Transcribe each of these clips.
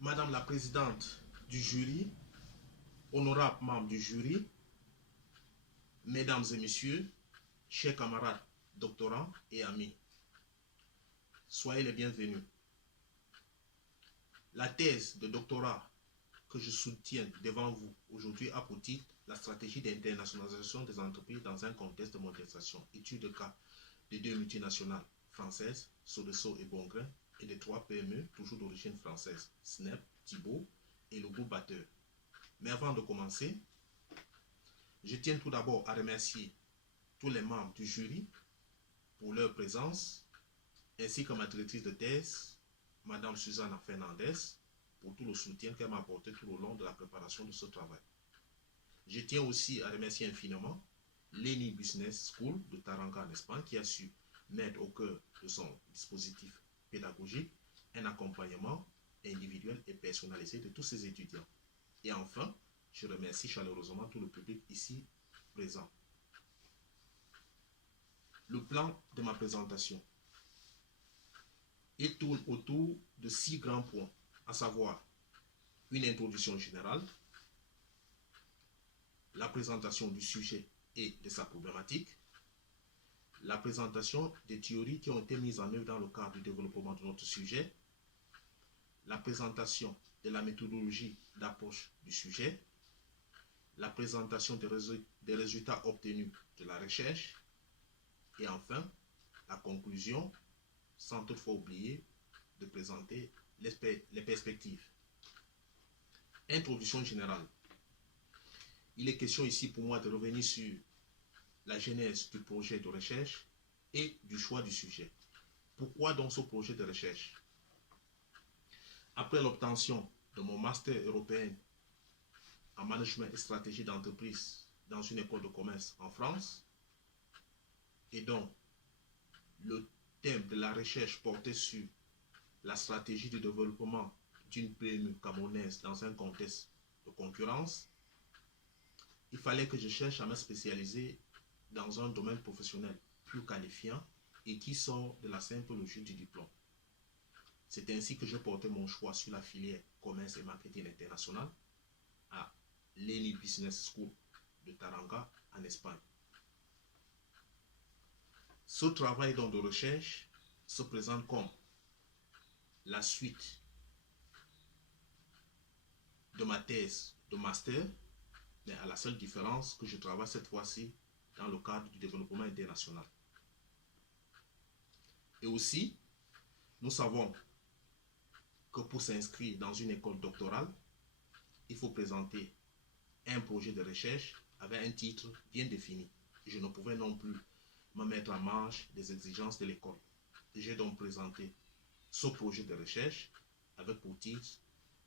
Madame la présidente du jury, honorables membres du jury, mesdames et messieurs, chers camarades doctorants et amis, soyez les bienvenus. La thèse de doctorat que je soutiens devant vous aujourd'hui a pour titre la stratégie d'internationalisation des entreprises dans un contexte de mondialisation, étude de cas de deux multinationales françaises, Sodeso et Bongrain, et de trois PME, toujours d'origine française, Snap, Thibault et le groupe Batteur. Mais avant de commencer, je tiens tout d'abord à remercier tous les membres du jury pour leur présence, ainsi que ma directrice de thèse, Madame Susanna Fernandez, pour tout le soutien qu'elle m'a apporté tout au long de la préparation de ce travail. Je tiens aussi à remercier infiniment l'ENI Business School de Taranga en Espagne qui a su mettre au cœur de son dispositif pédagogique un accompagnement individuel et personnalisé de tous ses étudiants. Et enfin, je remercie chaleureusement tout le public ici présent. Le plan de ma présentation, il tourne autour de 6 grands points, à savoir une introduction générale, la présentation du sujet et de sa problématique, la présentation des théories qui ont été mises en œuvre dans le cadre du développement de notre sujet, la présentation de la méthodologie d'approche du sujet, la présentation des résultats obtenus de la recherche, et enfin, la conclusion, sans toutefois oublier de présenter les perspectives. Introduction générale. Il est question ici pour moi de revenir sur la genèse du projet de recherche et du choix du sujet. Pourquoi donc ce projet de recherche? Après l'obtention de mon master européen en management et stratégie d'entreprise dans une école de commerce en France, et donc le thème de la recherche portait sur la stratégie de développement d'une PME camerounaise dans un contexte de concurrence, il fallait que je cherche à me spécialiser dans un domaine professionnel plus qualifiant et qui sort de la simple logique du diplôme. C'est ainsi que je portais mon choix sur la filière commerce et marketing international à l'ENI Business School de Taranga en Espagne. Ce travail donc de recherche se présente comme la suite de ma thèse de master, mais à la seule différence que je travaille cette fois-ci dans le cadre du développement international. Et aussi, nous savons que pour s'inscrire dans une école doctorale, il faut présenter un projet de recherche avec un titre bien défini. Je ne pouvais non plus me mettre en marge des exigences de l'école. J'ai donc présenté ce projet de recherche avec pour titre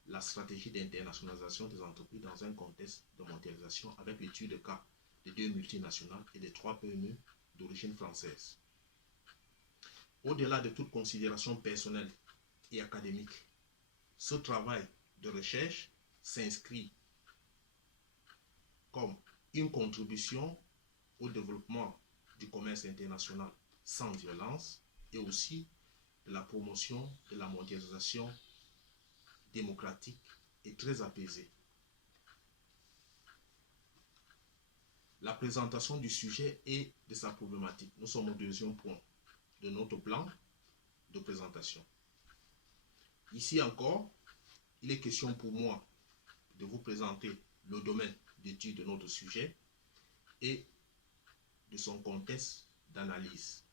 la stratégie d'internationalisation des entreprises dans un contexte de mondialisation avec l'étude de cas de deux multinationales et de trois PME d'origine française. Au-delà de toute considération personnelle et académique, ce travail de recherche s'inscrit comme une contribution au développement du commerce international sans violence et aussi de la promotion de la mondialisation démocratique et très apaisée. La présentation du sujet et de sa problématique. Nous sommes au deuxième point de notre plan de présentation. Ici encore, il est question pour moi de vous présenter le domaine d'étude de notre sujet et de son contexte d'analyse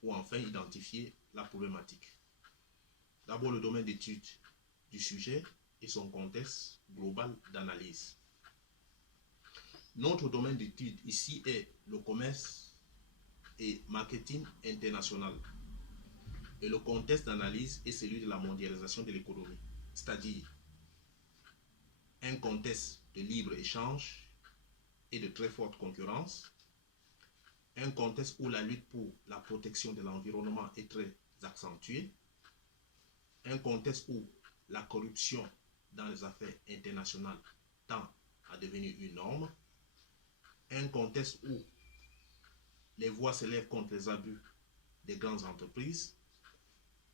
pour enfin identifier la problématique. D'abord le domaine d'étude du sujet et son contexte global d'analyse. Notre domaine d'étude ici est le commerce et marketing international. Et le contexte d'analyse est celui de la mondialisation de l'économie, c'est-à-dire un contexte de libre-échange et de très forte concurrence, un contexte où la lutte pour la protection de l'environnement est très accentuée, un contexte où la corruption dans les affaires internationales tend à devenir une norme, un contexte où les voix s'élèvent contre les abus des grandes entreprises,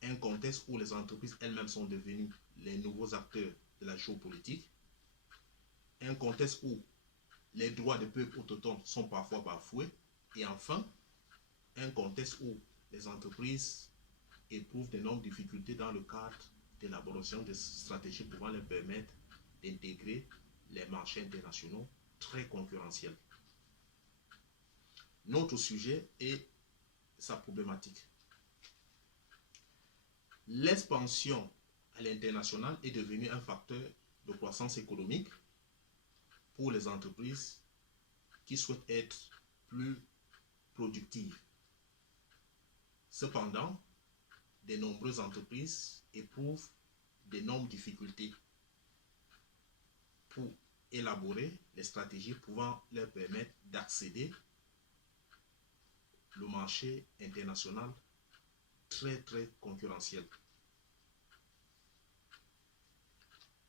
un contexte où les entreprises elles-mêmes sont devenues les nouveaux acteurs de la géopolitique, un contexte où les droits des peuples autochtones sont parfois bafoués, et enfin, un contexte où les entreprises éprouvent d'énormes difficultés dans le cadre d'élaboration de stratégies pouvant leur permettre d'intégrer les marchés internationaux très concurrentiels. Notre sujet est sa problématique. L'expansion à l'international est devenue un facteur de croissance économique pour les entreprises qui souhaitent être plus productives. Cependant, de nombreuses entreprises éprouvent d'énormes difficultés pour élaborer les stratégies pouvant leur permettre d'accéder au marché international très concurrentiel.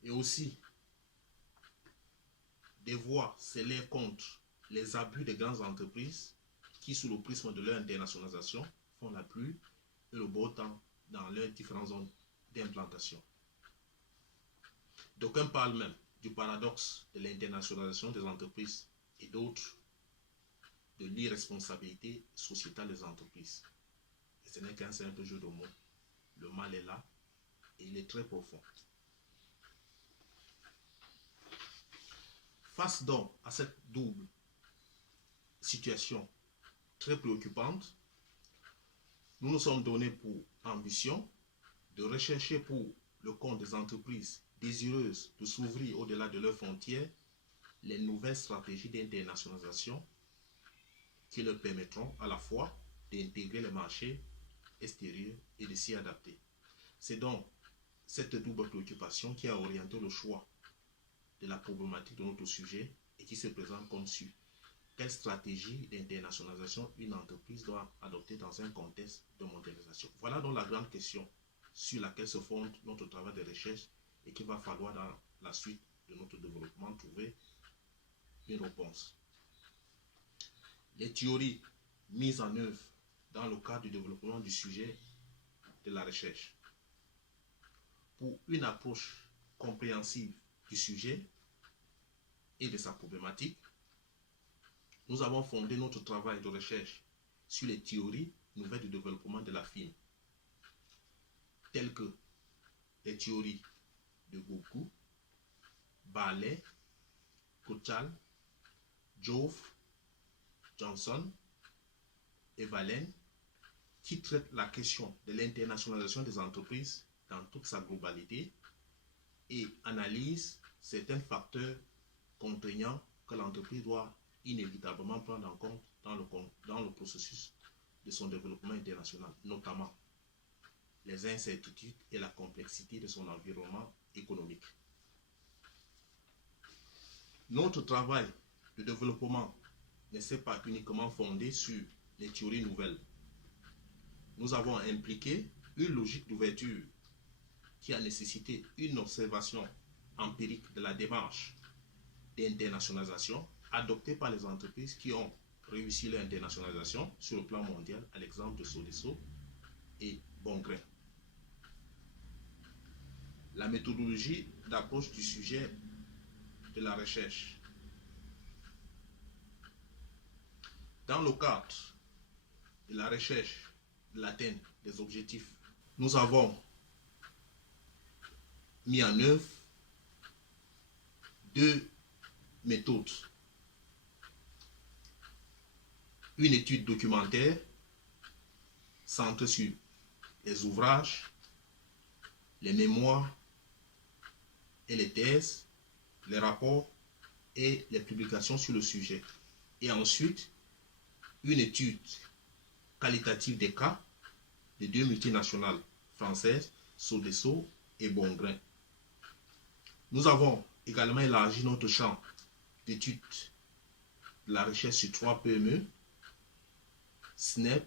Et aussi, des voix s'élèvent contre les abus des grandes entreprises qui, sous le prisme de leur internationalisation, font la pluie et le beau temps dans leurs différentes zones d'implantation. D'aucuns parlent même du paradoxe de l'internationalisation des entreprises et d'autres de l'irresponsabilité sociétale des entreprises. Et ce n'est qu'un simple jeu de mots. Le mal est là et il est très profond. Face donc à cette double situation très préoccupante, nous nous sommes donnés pour ambition de rechercher pour le compte des entreprises désireuses de s'ouvrir au-delà de leurs frontières les nouvelles stratégies d'internationalisation qui leur permettront à la fois d'intégrer les marchés extérieurs et de s'y adapter. C'est donc cette double préoccupation qui a orienté le choix de la problématique de notre sujet et qui se présente comme suit. Quelle stratégie d'internationalisation une entreprise doit adopter dans un contexte de mondialisation? Voilà donc la grande question sur laquelle se fonde notre travail de recherche et qu'il va falloir dans la suite de notre développement trouver une réponse. Les théories mises en œuvre dans le cadre du développement du sujet de la recherche. Pour une approche compréhensive du sujet et de sa problématique, nous avons fondé notre travail de recherche sur les théories nouvelles du développement de la firme, telles que les théories de Goku, Barley, Kochal, Jove, Johnson et Valen, qui traitent la question de l'internationalisation des entreprises dans toute sa globalité et analysent certains facteurs contraignants que l'entreprise doit inévitablement prendre en compte dans le processus de son développement international, notamment les incertitudes et la complexité de son environnement économique. Notre travail de développement ne s'est pas uniquement fondé sur les théories nouvelles. Nous avons impliqué une logique d'ouverture qui a nécessité une observation empirique de la démarche d'internationalisation adoptée par les entreprises qui ont réussi leur internationalisation sur le plan mondial, à l'exemple de Sodexo et Bongrain. La méthodologie d'approche du sujet de la recherche. Dans le cadre de la recherche de l'atteinte des objectifs, nous avons mis en œuvre deux méthodes. Une étude documentaire centrée sur les ouvrages, les mémoires et les thèses, les rapports et les publications sur le sujet. Et ensuite, une étude qualitative des cas de deux multinationales françaises, Sodexo et Bongrain. Nous avons également élargi notre champ d'études de la recherche sur 3 PME, SNEP,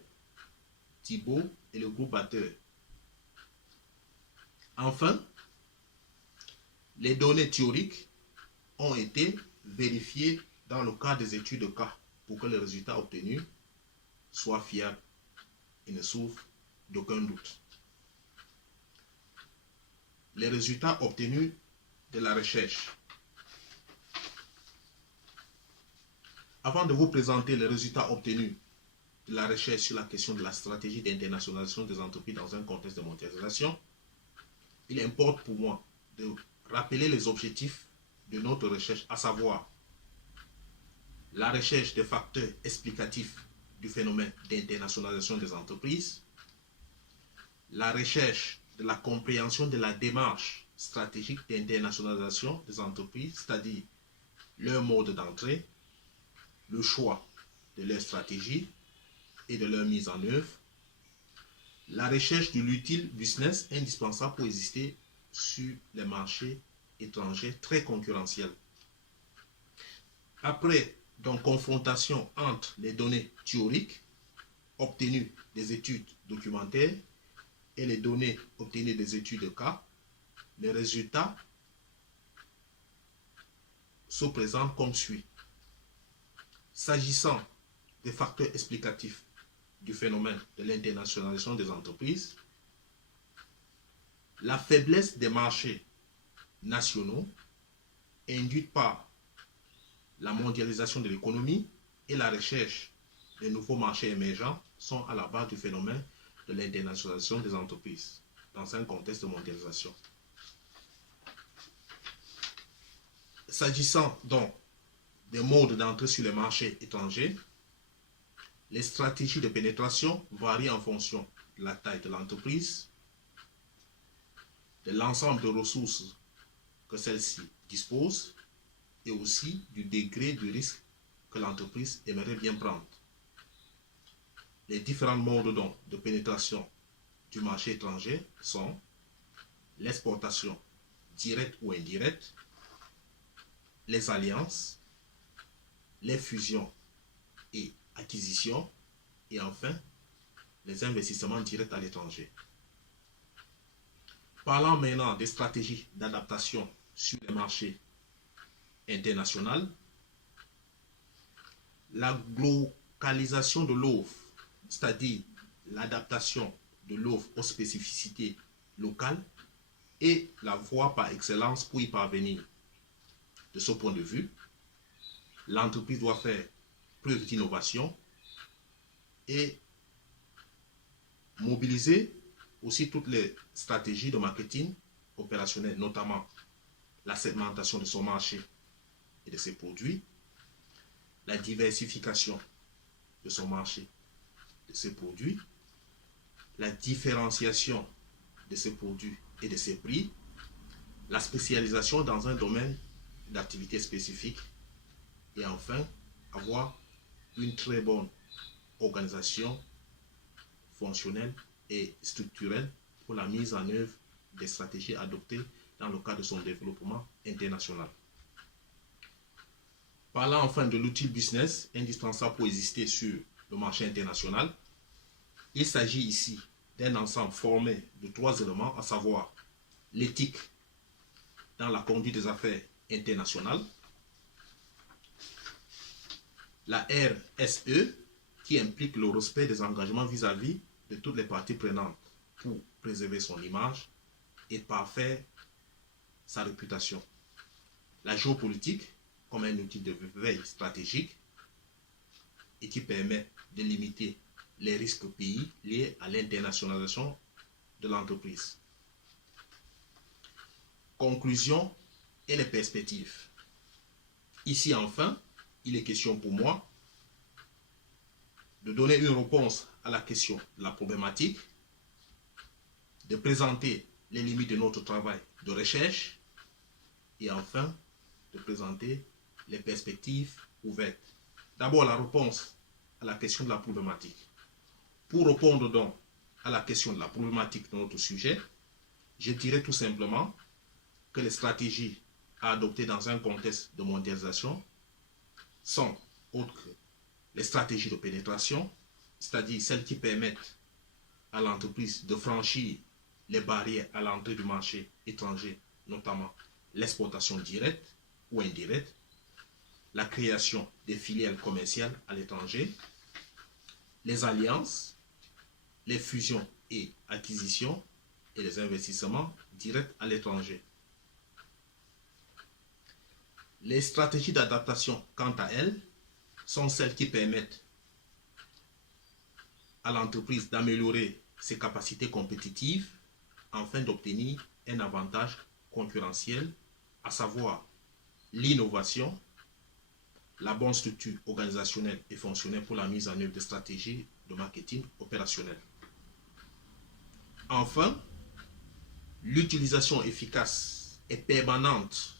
Thibault et le groupe Batteur. Enfin, les données théoriques ont été vérifiées dans le cadre des études de cas pour que les résultats obtenus soient fiables et ne souffrent d'aucun doute. les résultats obtenus de la recherche. Avant de vous présenter les résultats obtenus de la recherche sur la question de la stratégie d'internationalisation des entreprises dans un contexte de mondialisation, il importe pour moi de rappeler les objectifs de notre recherche, à savoir la recherche des facteurs explicatifs du phénomène d'internationalisation des entreprises, la recherche de la compréhension de la démarche stratégique d'internationalisation des entreprises, c'est-à-dire leur mode d'entrée, le choix de leur stratégie et de leur mise en œuvre, la recherche de l'utile business indispensable pour exister sur les marchés étrangers très concurrentiels. Après, donc, confrontation entre les données théoriques obtenues des études documentaires et les données obtenues des études de cas, les résultats se présentent comme suit. S'agissant des facteurs explicatifs du phénomène de l'internationalisation des entreprises, la faiblesse des marchés nationaux induite par la mondialisation de l'économie et la recherche des nouveaux marchés émergents sont à la base du phénomène de l'internationalisation des entreprises dans un contexte de mondialisation. S'agissant donc des modes d'entrée sur les marchés étrangers, les stratégies de pénétration varient en fonction de la taille de l'entreprise, de l'ensemble de ressources que celle-ci dispose et aussi du degré du risque que l'entreprise aimerait bien prendre. Les différents modes donc de pénétration du marché étranger sont l'exportation directe ou indirecte, les alliances, les fusions et acquisitions, et enfin les investissements directs à l'étranger. Parlant maintenant des stratégies d'adaptation sur les marchés internationaux, la localisation de l'offre, c'est-à-dire l'adaptation de l'offre aux spécificités locales, est la voie par excellence pour y parvenir. De ce point de vue, l'entreprise doit faire preuve d'innovation et mobiliser aussi toutes les stratégies de marketing opérationnel, notamment la segmentation de son marché et de ses produits, la diversification de son marché et de ses produits, la différenciation de ses produits et de ses prix, la spécialisation dans un domaine d'activité spécifique et enfin avoir une très bonne organisation fonctionnelle et structurelle pour la mise en œuvre des stratégies adoptées dans le cadre de son développement international. Parlant enfin de l'outil business indispensable pour exister sur le marché international, il s'agit ici d'un ensemble formé de 3 éléments, à savoir l'éthique dans la conduite des affaires internationales, la RSE qui implique le respect des engagements vis-à-vis de toutes les parties prenantes pour préserver son image et parfaire sa réputation, la géopolitique comme un outil de veille stratégique et qui permet de limiter les risques pays liés à l'internationalisation de l'entreprise. Conclusion et les perspectives. Ici enfin, il est question pour moi de donner une réponse à la question de la problématique, de présenter les limites de notre travail de recherche et enfin de présenter les perspectives ouvertes. D'abord la réponse à la question de la problématique. Pour répondre donc à la question de la problématique de notre sujet, je dirais tout simplement que les stratégies à adopter dans un contexte de mondialisation sont autres que les stratégies de pénétration, c'est-à-dire celles qui permettent à l'entreprise de franchir les barrières à l'entrée du marché étranger, notamment l'exportation directe ou indirecte, la création des filiales commerciales à l'étranger, les alliances, les fusions et acquisitions, et les investissements directs à l'étranger. Les stratégies d'adaptation, quant à elles, sont celles qui permettent à l'entreprise d'améliorer ses capacités compétitives afin d'obtenir un avantage concurrentiel, à savoir l'innovation, la bonne structure organisationnelle et fonctionnelle pour la mise en œuvre de stratégies de marketing opérationnel. Enfin, l'utilisation efficace et permanente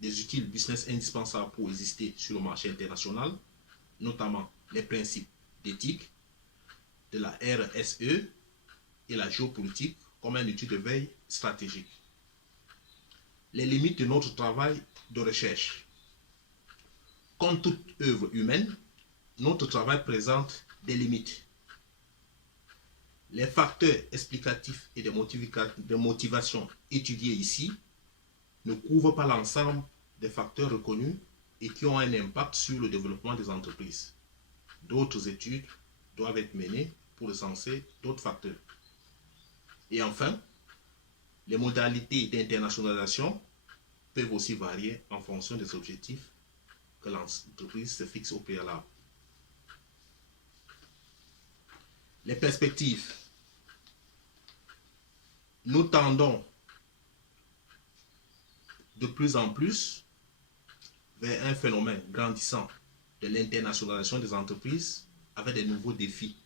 des outils business indispensables pour exister sur le marché international, notamment les principes d'éthique, de la RSE et la géopolitique comme un outil de veille stratégique. Les limites de notre travail de recherche. Comme toute œuvre humaine, notre travail présente des limites. Les facteurs explicatifs et de motivation étudiés ici ne couvrent pas l'ensemble des facteurs reconnus et qui ont un impact sur le développement des entreprises. D'autres études doivent être menées pour recenser d'autres facteurs. Et enfin, les modalités d'internationalisation peuvent aussi varier en fonction des objectifs que l'entreprise se fixe au préalable. Les perspectives. Nous tendons de plus en plus vers un phénomène grandissant de l'internationalisation des entreprises avec de nouveaux défis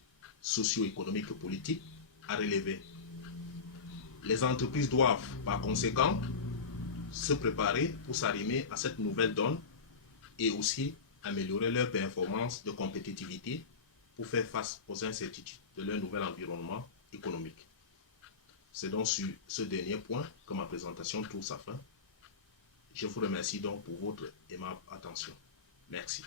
socio-économiques et politiques à relever. Les entreprises doivent, par conséquent, se préparer pour s'arrimer à cette nouvelle donne et aussi améliorer leur performance de compétitivité pour faire face aux incertitudes de leur nouvel environnement économique. C'est donc sur ce dernier point que ma présentation trouve sa fin. Je vous remercie donc pour votre aimable attention. Merci.